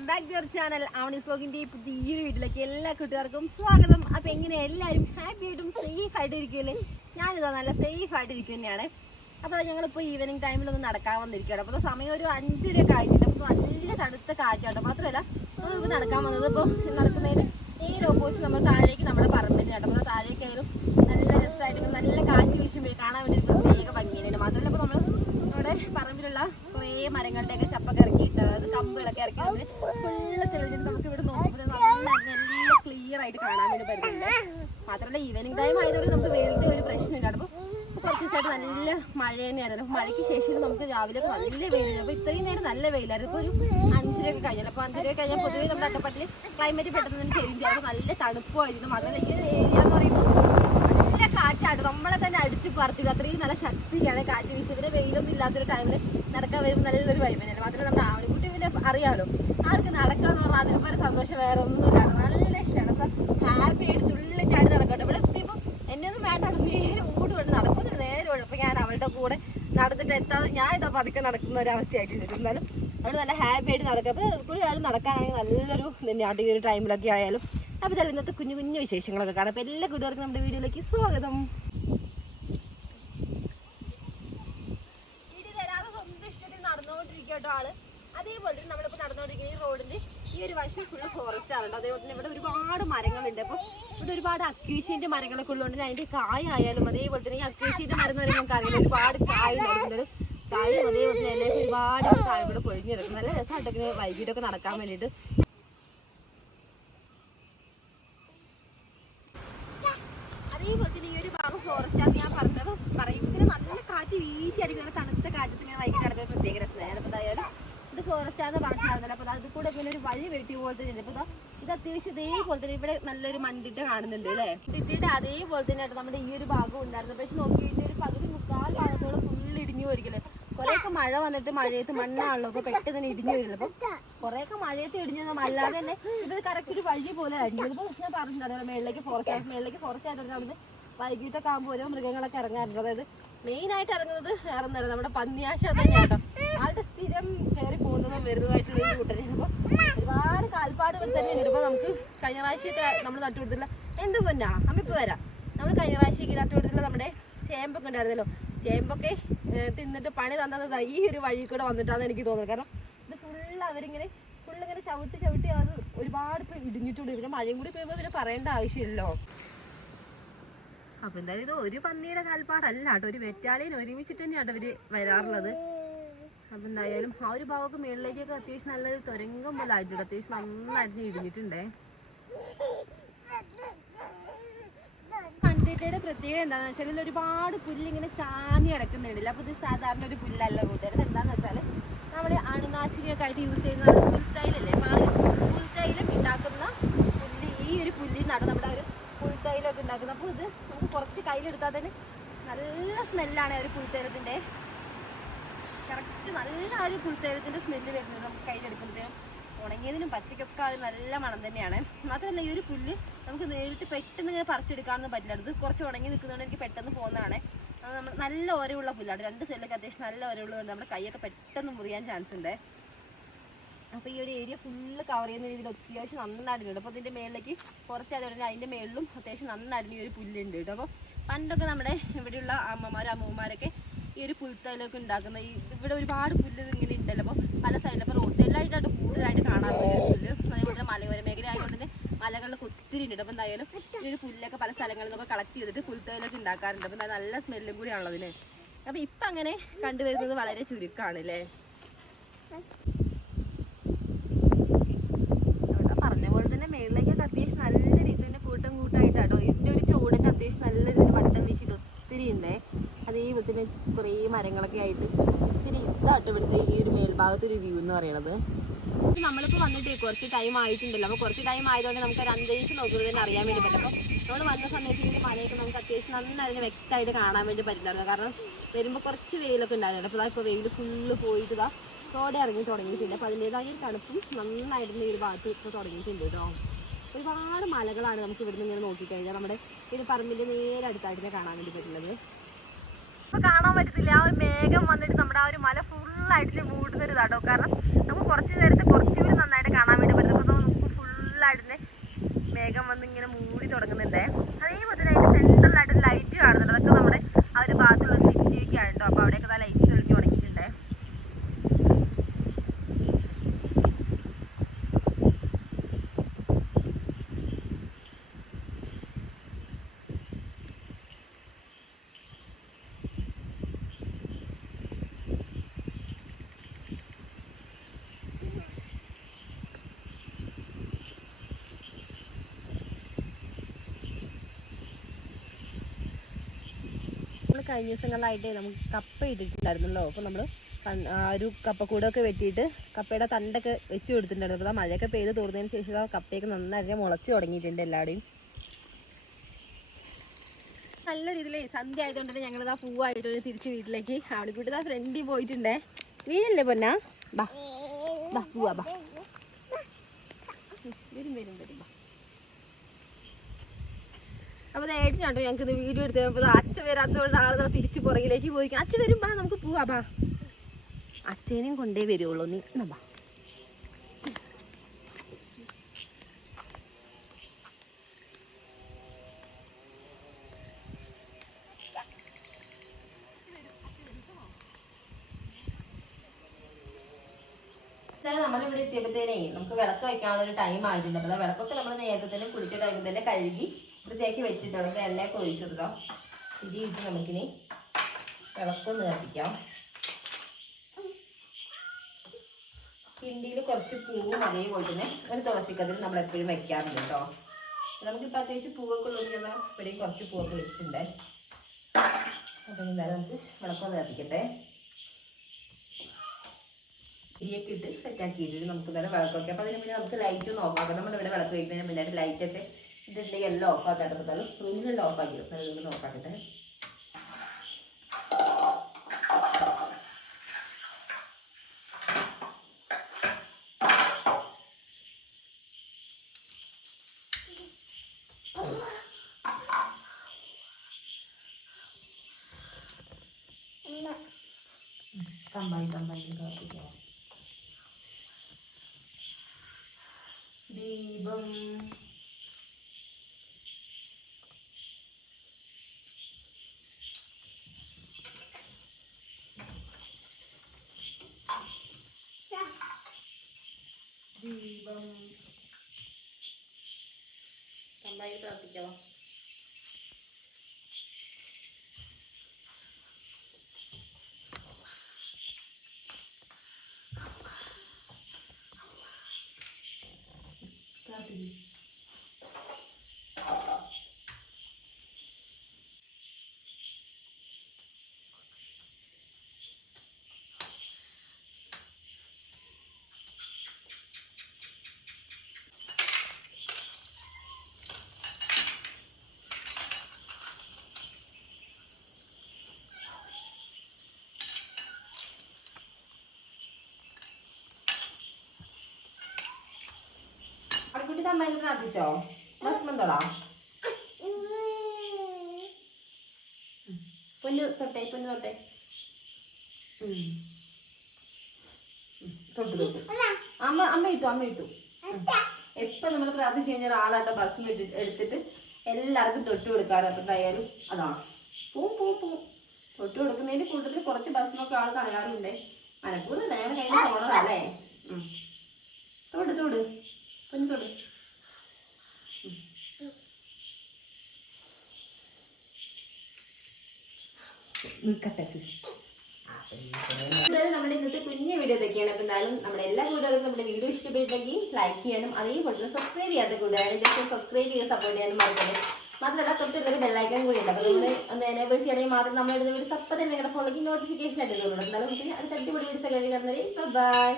Welcome back to your channel Avanee's വ്ലോഗിന്റെ പുതിയ വീട്ടിലേക്ക് എല്ലാ കൂട്ടുകാർക്കും സ്വാഗതം. അപ്പോൾ എങ്ങനെ എല്ലാവരും ഹാപ്പി ആയിട്ടും സേഫ് ആയിട്ട് ഇരിക്കുമല്ലേ ഞാനിതാ നല്ല സേഫ് ആയിട്ട് ഇരിക്കും തന്നെയാണ് അപ്പോൾ ഞങ്ങളിപ്പോൾ ഈവനിങ് ടൈമിലൊന്ന് നടക്കാൻ വന്നിരിക്കുകയാണ്. അപ്പോൾ സമയം ഒരു അഞ്ചരയൊക്കെ ആയിട്ടുണ്ട്. അപ്പോൾ നല്ല തണുത്ത കാറ്റാട്ടോ മാത്രമല്ല നമ്മളിപ്പോൾ നടക്കാൻ വന്നത് ഇപ്പൊ നടക്കുന്നതിന് നേരെ ഓപ്പോസിറ്റ് നമ്മൾ താഴേക്ക് നമ്മുടെ പറമ്പിന് കേട്ടോ താഴേക്ക് ആയാലും നല്ല രസമായിട്ട് നല്ല കാറ്റ് വീശുമ്പോൾ കാണാൻ വേണ്ടി പ്രത്യേക ഭംഗിയാണ് മാത്രമല്ല ഇപ്പോൾ നമ്മൾ നമ്മുടെ പറമ്പിലുള്ള കുറേ മരങ്ങളുടെയൊക്കെ കമ്പുകളൊക്കെ ഇറക്കി ഫുള്ള് തെളിഞ്ഞിട്ട് നമുക്ക് ഇവിടെ നോക്കുമ്പോൾ നല്ല നല്ല ക്ലിയർ ആയിട്ട് കാണാൻ വേണ്ടി പറ്റുന്നുണ്ട്. മാത്രമല്ല ഈവനിങ് ടൈം ആയതുകൊണ്ട് നമുക്ക് വെയിലിന്റെ ഒരു പ്രശ്നമില്ല അപ്പോൾ കുറച്ച് ദിവസമായിട്ട് നല്ല മഴ തന്നെയായിരുന്നു. മഴയ്ക്ക് ശേഷം നമുക്ക് രാവിലെ നല്ല വെയിലായിരുന്നു അപ്പോൾ ഇത്രയും നേരം നല്ല വെയിലായിരുന്നു. ഇപ്പോൾ ഒരു അഞ്ചരയൊക്കെ കഴിഞ്ഞാൽ അപ്പോൾ അഞ്ചരയൊക്കെ കഴിഞ്ഞാൽ പൊതുവേ നമ്മുടെ അട്ടപ്പാട്ടിൽ ക്ലൈമറ്റ് പെട്ടെന്ന് തന്നെ ചേഞ്ച് ആയിരുന്നു നല്ല തണുപ്പായിരുന്നു മാത്രമല്ല ഈ ഏരിയ എന്ന് പറയുമ്പോൾ നല്ല കാറ്റാണ്. നമ്മളെ തന്നെ അടിച്ചു പറത്തില്ല അത്രയും നല്ല ശക്തിയാണ് കാറ്റ് വീശുന്നത്. വെയിലൊന്നും ഇല്ലാത്തൊരു ടൈമിൽ നടക്കാൻ വരുമ്പോൾ നല്ലൊരു വൈബനാണ് മാത്രമല്ല നമ്മുടെ ആവണിക്കുട്ടി പിന്നെ അറിയാലോ ആർക്ക് നടക്കാന്ന് പറഞ്ഞാൽ അതിന് പോലെ സന്തോഷം വേറെ ഒന്നുമില്ല നല്ല ഇഷ്ടമാണ് അപ്പം ഹാപ്പി ആയിട്ട് തുള്ളി ചാടി നടക്കട്ടെ. ഇവിടെ എത്തിയപ്പോൾ എന്നെ ഒന്നും വേണ്ട. അവിടെ നേരെ ഓടി കൊണ്ട് നടക്കുന്നില്ല നേരെ ഉള്ളു അപ്പം ഞാൻ അവളുടെ കൂടെ നടന്നിട്ട് എത്താതെ ഞാൻ ഇതാ പതുക്കെ നടക്കുന്ന ഒരു അവസ്ഥയായിട്ടുണ്ട്. എന്നാലും അവൾ നല്ല ഹാപ്പി ആയിട്ട് നടക്കുക. അപ്പോൾ കൂടുതൽ ആൾ നടക്കാനാണെങ്കിൽ നല്ലൊരു തന്നെയാണ് ഈ ഒരു ടൈമിലൊക്കെ ആയാലും. അപ്പോൾ ഇതെല്ലാം ഇന്നത്തെ കുഞ്ഞു കുഞ്ഞു വിശേഷങ്ങളൊക്കെ കാണാം. അപ്പോൾ എല്ലാ കൂട്ടുകാർക്കും നമ്മുടെ വീഡിയോയിലേക്ക് സ്വാഗതം. അതേപോലെ തന്നെ നമ്മളിപ്പോൾ നടന്നുകൊണ്ടിരിക്കുന്ന ഈ റോഡിന്റെ ഈ ഒരു വശം ഫുള്ള് ഫോറസ്റ്റ് ആണ് അതേപോലെ തന്നെ ഇവിടെ ഒരുപാട് മരങ്ങളുണ്ട്. അപ്പോൾ ഇവിടെ ഒരുപാട് അക്യൂഷ്യന്റെ മരങ്ങളൊക്കെ ഉള്ളതുകൊണ്ട് അതിന്റെ കായ ആയാലും അതേപോലെ തന്നെ ഈ അക്യൂഷ്യന്റെ മരം എന്ന് പറയുമ്പോൾ അറിയാം. ഒരുപാട് കായ ഉണ്ടായിരുന്നത് കായ അതേപോലെ തന്നെ ഒരുപാട് കായ കൂടെ പൊഴിഞ്ഞു കിടക്കും നല്ല രസമായിട്ടൊക്കെ വൈകിട്ടൊക്കെ നടക്കാൻ വേണ്ടിയിട്ട്. അതേപോലെ തന്നെ ഈ ഒരു ഭാഗം ഫോറസ്റ്റ് ആണ് ഞാൻ പറഞ്ഞത്. പറയും. ഇതിന് നല്ല കാറ്റ് വീശി അടിക്കുന്ന തണുത്ത കാറ്റത്ത് ഇങ്ങനെ വൈകിട്ട് നടക്കുന്ന പ്രത്യേക രസമാണ്. അപ്പോൾ എന്തായാലും ഫോറസ്റ്റ് ആണ് പറഞ്ഞിട്ടുണ്ടായിരുന്നല്ലോ അപ്പോൾ അത് കൂടെ ഇങ്ങനെ ഒരു വഴി വെട്ടി പോലത്തെ ഉണ്ട് അപ്പോൾ ഇത് അത്യാവശ്യം ഇതേപോലെ തന്നെ ഇവിടെ നല്ലൊരു മണ്ടിട്ട് കാണുന്നുണ്ട് അല്ലേ? മണ്ടിട്ടിട്ട് അതേപോലെ തന്നെ ആയിട്ട് നമ്മുടെ ഈ ഒരു ഭാഗം ഉണ്ടായിരുന്നു പക്ഷെ നോക്കി ഒരു പകുതി മുക്കാൽ ഭാഗത്തോളം ഫുള്ള് ഇടിഞ്ഞു പോയിരിക്കല്ലേ? കുറേയൊക്കെ മഴ വന്നിട്ട് മഴയത്ത് മണ്ണാണല്ലോ. അപ്പോൾ പെട്ടെന്ന് തന്നെ ഇടിഞ്ഞു വരില്ല അപ്പം കുറേയൊക്കെ മഴയത്ത് ഇടിഞ്ഞു അല്ലാതെ തന്നെ ഇവിടെ കറക്റ്റ് ഒരു വഴി പോലെ ആയിരുന്നു ഇതിപ്പോൾ ഞാൻ പറഞ്ഞിട്ടുണ്ടായിരുന്നു മേളിലേക്ക് ഫോറസ്റ്റ് മേളിലേക്ക് ഫോറസ്റ്റ് ആയതുകൊണ്ട് അവിടെ വൈകിട്ടൊക്കെ ആകുമ്പോൾ ഓരോ മൃഗങ്ങളൊക്കെ ഇറങ്ങാറുണ്ട്. അതായത് മെയിൻ ആയിട്ട് ഇറങ്ങുന്നത് ഇറങ്ങുന്നത് നമ്മുടെ പന്നിയാശ തന്നെയാട്ടോ ആളുടെ സ്ഥിരം കയറി പോകുന്നതും വരുന്നതായിട്ടുള്ള ഒരു കൂട്ടരാണ് അപ്പോൾ ഒരുപാട് കാൽപ്പാട് തന്നെ ഉണ്ട് ഇപ്പോൾ നമുക്ക് കഴിഞ്ഞ പ്രാവശ്യമൊക്കെ നമ്മൾ നട്ടുകൊടുത്തില്ല എന്ത് പൊന്നാ? അമ്മിപ്പോൾ വരാം. നമ്മൾ കഴിഞ്ഞ പ്രാവശ്യമൊക്കെ നട്ടുകൊടുത്തില്ല നമ്മുടെ ചേമ്പൊക്കെ ഉണ്ടായിരുന്നല്ലോ. ചേമ്പൊക്കെ തിന്നിട്ട് പണി തന്നത് ഈ ഒരു വഴി കൂടെ വന്നിട്ടാണെന്ന് എനിക്ക് തോന്നുന്നത് കാരണം ഇത് ഫുള്ള് അവരിങ്ങനെ ഫുള്ള് ഇങ്ങനെ ചവിട്ടി ചവിട്ടി അത് ഒരുപാട് ഇപ്പോൾ ഇടിഞ്ഞിട്ടുണ്ട്. പിന്നെ മഴയും കൂടി പെയ്യുമ്പോൾ പിന്നെ പറയേണ്ട ആവശ്യമില്ലല്ലോ. അപ്പൊ എന്തായാലും ഇത് ഒരു പന്നിയുടെ കാൽപ്പാടല്ല കേട്ടോ. ഒരു വെറ്റാലയിൽ ഒരുമിച്ചിട്ട് തന്നെയാണ് അവർ വരാറുള്ളത്. അപ്പൊ എന്തായാലും ആ ഒരു ഭാഗമൊക്കെ മേളിലേക്കൊക്കെ അത്യാവശ്യം നല്ലൊരു തുരങ്കം പോലെ ആയിട്ടുണ്ട്. അത്യാവശ്യം നന്നായിട്ട് ഇടിഞ്ഞിട്ടുണ്ടേ. മൺതിട്ടയുടെ പ്രത്യേകത എന്താണെന്ന് വെച്ചാൽ ഇതിൽ ഒരുപാട് പുല്ലിങ്ങനെ ചാഞ്ഞ് കിടക്കുന്നുണ്ടല്ലോ. അപ്പൊ ഇത് സാധാരണ ഒരു പുല്ലല്ല കൂട്ടുകാരത് എന്താന്ന് വെച്ചാൽ നമ്മൾ അണുനാശിനിയൊക്കെ ആയിട്ട് യൂസ് ചെയ്യുന്ന ഫുൾ അപ്പൊ ആ ഒരു പുൽത്തൈലം ഉണ്ടാക്കുന്ന പുല്ല് ഈ ഒരു പുല്ലിൽ നിന്നാണ് നമ്മുടെ ആ ഒരു പുൽത്തൈലൊക്കെ ഉണ്ടാക്കുന്നത് അപ്പോൾ ഇത് നമുക്ക് കുറച്ച് കയ്യിലെടുത്താൽ തന്നെ നല്ല സ്മെല്ലാണ് ആ ഒരു പുൽത്തൈലത്തിന്റെ കറക്റ്റ് നല്ല ആ ഒരു പുൽത്തൈലത്തിന്റെ സ്മെല്ല് വരുന്നത് നമുക്ക് കയ്യിലെടുക്കുമ്പോഴത്തേനും ഉണങ്ങിയതിനും പച്ചക്കൊക്കെ അത് നല്ല മണം തന്നെയാണ്. മാത്രമല്ല ഈ ഒരു പുല്ല് നമുക്ക് നേരിട്ട് പെട്ടെന്ന് ഇങ്ങനെ പറിച്ചെടുക്കാനൊന്നും പറ്റില്ല. ഇത് കുറച്ച് ഉണങ്ങി നിൽക്കുന്നതുകൊണ്ട് എനിക്ക് പെട്ടെന്ന് പോകുന്നതാണ്. നമ്മൾ നല്ല ഓരമുള്ള പുല്ലാണ്. രണ്ട് സൈഡിലൊക്കെ അത്യാവശ്യം നല്ല ഓരമുള്ളതുകൊണ്ട് നമ്മുടെ കൈയൊക്കെ പെട്ടെന്ന് മുറിയാൻ ചാൻസ് ഉണ്ട്. അപ്പോൾ ഈ ഒരു ഏരിയ ഫുള്ള് കവർ ചെയ്യുന്ന രീതിയിൽ അത്യാവശ്യം നന്നായിട്ടുണ്ട് അപ്പോൾ ഇതിന്റെ മേളിലേക്ക് കുറച്ച് അതുപോലെ അതിന്റെ മേളിലും അത്യാവശ്യം നന്നായിട്ട് ഈ ഒരു പുല്ലുണ്ട് കേട്ടോ. അപ്പോൾ പണ്ടൊക്കെ നമ്മുടെ ഇവിടെയുള്ള അമ്മമാരും അമ്മൂമാരൊക്കെ ഈ ഒരു പുൽത്തലൊക്കെ ഉണ്ടാക്കുന്ന ഈ ഇവിടെ ഒരുപാട് പുല്ല് ഇങ്ങനെ ഉണ്ടല്ലോ. അപ്പോൾ പല സൈഡിലും അപ്പോൾ റോഡ് സൈഡിലായിട്ടാണ് കൂടുതലായിട്ട് കാണാൻ ഒരു പുല്ല്. അതേപോലെ മലയോര മേഖല ആയതുകൊണ്ട് തന്നെ മലകളിലൊക്കെ ഒത്തിരി ഉണ്ട്. അപ്പോൾ എന്തായാലും ഈ ഒരു പുല്ലൊക്കെ പല സ്ഥലങ്ങളിൽ നിന്നൊക്കെ കളക്ട് ചെയ്തിട്ട് പുൽത്തലൊക്കെ ഉണ്ടാക്കാറുണ്ട്. അപ്പോൾ നല്ല സ്മെല്ലും കൂടിയാണല്ലോ അതിന് അപ്പോൾ ഇപ്പം അങ്ങനെ കണ്ടുവരുന്നത് വളരെ ചുരുക്കമാണ് അല്ലേ അവിടെ പറഞ്ഞ പോലെ തന്നെ മേളിലേക്കൊക്കെ അത്യാവശ്യം നല്ല രീതിയിൽ തന്നെ കൂട്ടം കൂട്ടായിട്ടാട്ടോ ഇതിന്റെ ഒരു ചൂടിന് അത്യാവശ്യം നല്ല രീതിയിൽ വട്ടം വീശിയിട്ട് ഒത്തിരി ഉണ്ടേ തന്നെ കുറേ മരങ്ങളൊക്കെ ആയിട്ട് ഇത്തിരി ഇതാട്ട് ഇവിടുത്തെ ഈ ഒരു മേൽഭാഗത്ത് ഒരു വ്യൂ എന്ന് പറയണത്. നമ്മളിപ്പോൾ നമ്മളിപ്പോ വന്നിട്ട് കുറച്ച് ടൈം ആയിട്ടുണ്ടല്ലോ. അപ്പൊ കുറച്ച് ടൈം ആയതുകൊണ്ട് നമുക്ക് ഒരു അന്തരീക്ഷം നോക്കുന്നത് തന്നെ അറിയാൻ വേണ്ടി പറ്റും. അപ്പൊ നമ്മൾ വന്ന സമയത്ത് ഇതിന്റെ മലയൊക്കെ നമുക്ക് അത്യാവശ്യം നന്നായിട്ട് വ്യക്തമായിട്ട് കാണാൻ വേണ്ടി പറ്റുന്നുണ്ടായിരുന്നു. കാരണം വരുമ്പോൾ കുറച്ച് വെയിലൊക്കെ ഉണ്ടായിരുന്നു. അപ്പോൾ ഇപ്പോൾ വെയിൽ ഫുള്ള് പോയിട്ട് തോടെ ഇറങ്ങി തുടങ്ങിയിട്ടുണ്ട്. അപ്പോൾ അതിന്റെതായ തണുപ്പും നന്നായിട്ടുള്ള ഈ ഒരു ഭാഗത്ത് ഇപ്പോൾ തുടങ്ങിയിട്ടുണ്ട് കേട്ടോ ഒരുപാട് മലകളാണ് നമുക്ക് ഇവിടുന്ന് ഇങ്ങനെ നോക്കിക്കഴിഞ്ഞാൽ നമ്മുടെ ഇത് പറമ്പിന്റെ നേരെ അടുത്തായിട്ട് കാണാൻ വേണ്ടി പറ്റുന്നത്. ഇപ്പൊ കാണാൻ പറ്റത്തില്ല. ആ ഒരു മേഘം വന്നിട്ട് നമ്മുടെ ആ ഒരു മല ഫുൾ മൂടുന്ന ഒരു ഇതാട്ടോ കാരണം നമുക്ക് കുറച്ച് നേരത്തെ കുറച്ചുകൂടി നന്നായിട്ട് കാണാൻ വേണ്ടി പറ്റും. അപ്പൊ നമുക്ക് ഫുള്ളായിട്ട് മേഘം വന്ന് ഇങ്ങനെ മൂടി തുടങ്ങുന്നുണ്ടേ. അതേപോലെ തന്നെ അതിന്റെ സെൻട്രലായിട്ട് ലൈറ്റ് കാണുന്നുണ്ട്. അതൊക്കെ നമ്മുടെ ആ ഒരു ഭാഗത്തുള്ള സിറ്റിയൊക്കെയാണ് കേട്ടോ അപ്പൊ കഴിഞ്ഞ ദിവസങ്ങളിലായിട്ട് നമുക്ക് കപ്പ ഇട്ടിട്ടുണ്ടായിരുന്നല്ലോ. അപ്പോൾ നമ്മൾ ഒരു കപ്പക്കൂടൊക്കെ വെട്ടിയിട്ട് കപ്പയുടെ തണ്ടൊക്കെ വെച്ച് കൊടുത്തിട്ടുണ്ടായിരുന്നു. അപ്പോൾ ആ മഴയൊക്കെ പെയ്ത് തോർന്നതിന് ശേഷം ആ കപ്പയൊക്കെ നന്നായിട്ട് മുളച്ച് തുടങ്ങിയിട്ടുണ്ട് എല്ലാവരുടെയും. നല്ല രീതിയിൽ സന്ധ്യ ആയതുകൊണ്ട് തന്നെ ഞങ്ങളിതാ പൂവായിട്ട് തിരിച്ച് വീട്ടിലേക്ക് അവിടെ കൂട്ടി ആ ഫ്രണ്ടിൽ പോയിട്ടുണ്ടേ. വീടല്ലേ പൊന്നാ? ബാ ബാ പൂവാ ബാ വരും വരും വരും ബാ അപ്പോൾ കണ്ടു ഞങ്ങൾക്ക് ഇത് വീഡിയോ എടുത്ത് അപ്പോൾ അച്ഛ വരാത്തതുകൊണ്ട് ആളുകൾ തിരിച്ച് പുറകിലേക്ക് പോയി അച്ഛ വരുമ്പോൾ നമുക്ക് പോവാ ബാ അച്ഛനെയും കൊണ്ടേ വരുള്ളൂ നീ അതായത് നമ്മളിവിടെ എത്തിയപ്പോഴത്തേനേ നമുക്ക് വിളക്ക് വെക്കാനുള്ള ഒരു ടൈം ആയിട്ടുണ്ട്. അപ്പോൾ വിളക്കൊക്കെ നമ്മൾ നേരത്തെ തന്നെ കുളിച്ച ടൈമിൽ തന്നെ കഴുകി വൃത്തിയാക്കി വെച്ചിട്ട് നമുക്ക് എണ്ണയൊക്കെ ഒഴിച്ചെടുക്കാം തിരി ഇട്ട് നമുക്കിനി വിളക്കൊന്ന് കത്തിക്കാം. കിണ്ടിയിൽ കുറച്ച് പൂവും അതേപോലെ തന്നെ ഒരു തുളസിക്കതിൽ നമ്മൾ എപ്പോഴും വെക്കാറുണ്ട് കേട്ടോ. നമുക്കിപ്പോൾ അത്യാവശ്യം പൂവൊക്കെ ഉള്ളതുകൊണ്ട് ഞാൻ ഇവിടെയും കുറച്ച് പൂവൊക്കെ വെച്ചിട്ടുണ്ട്. അപ്പം എന്തായാലും നമുക്ക് വിളക്കൊന്ന് കത്തിക്കട്ടെ. ഇരിയൊക്കെ ഇട്ട് സെറ്റാക്കിയിട്ട് നമുക്ക് നേരെ വിളക്കൊക്കെ. അപ്പോൾ അതിന് മുന്നേ നമുക്ക് ലൈറ്റ് നോക്കാം നമ്മുടെ ഇവിടെ വിളക്ക് വയ്ക്കുന്നതിന് മുന്നേ ലൈറ്റ് ഒക്കെ ഇതിട്ടുണ്ടെങ്കിൽ എല്ലാം ഓഫ് ആക്കാത്തതാലും റൂമിലെല്ലാം ഓഫ് ഓഫാക്കട്ടെ കമ്പായി കമ്പായി കത്തിക്കാം ദീപം ദീപം കമ്പായി പ്രാർത്ഥിക്കാം പ്രാർത്ഥിക്കും അടിക്കുട്ടി അമ്മേനെ പ്രാർത്ഥിച്ചോ ഭസ്മന്തോളാ പൊന്നു തൊട്ടെ പൊന്നു തൊട്ടെ. തൊട്ട് തൊട്ട്. അമ്മ അമ്മ ഇട്ടു അമ്മ ഇട്ടു. എപ്പൊ നമ്മൾ പ്രാർത്ഥിച്ചു കഴിഞ്ഞാൽ ആളാട്ട ഭസ്മം എടുത്തിട്ട് എല്ലാവർക്കും തൊട്ട് കൊടുക്കാറ്. അപ്പം എന്തായാലും അതാണ് പൂം പോവും പോവും തൊട്ട് കൊടുക്കുന്നതിന്റെ കൂട്ടത്തിൽ കുറച്ച് ഭസ്മൊക്കെ ആൾ കളയാറുണ്ട്. മനപ്പൂർവം നേരെ കയ്യിൽ പോണതല്ലേ. തൊട് തൊട്. പൊന്നു തൊട്. നിൽക്കട്ടെ എന്തായാലും നമ്മുടെ ഇന്നത്തെ കുഞ്ഞു വീഡിയോ ഇതൊക്കെയാണ്. അപ്പോൾ എന്തായാലും നമ്മുടെ എല്ലാ കൂട്ടുകാർക്കും നമ്മുടെ വീഡിയോ ഇഷ്ടപ്പെട്ടെങ്കിൽ ലൈക്ക് ചെയ്യാനും അതേപോലെ തന്നെ സബ്സ്ക്രൈബ് ചെയ്യാത്ത കൂട്ടുകാരും ജസ്റ്റ് സബ്സ്ക്രൈബ് ചെയ്ത് സപ്പോർട്ട് ചെയ്യാനും മറക്കരുത്. മാത്രമല്ല തൊട്ടടുത്തൊരു ബെല്ലൈക്കൻ കൂടി ഉണ്ട്. അപ്പോൾ നിങ്ങൾ ഒന്ന് എനേബിൾ ചെയ്യണമെങ്കിൽ മാത്രം നമ്മൾ ഇടുന്ന അപ്പം തന്നെ നിങ്ങളുടെ ഫോണിലേക്ക് നോട്ടിഫിക്കേഷൻ ആയിട്ട് തോന്നുന്നുണ്ട് എന്നാലും നമുക്ക് അടുത്ത അടിപൊളി വീഡിയോസ് ഒക്കെ ബൈ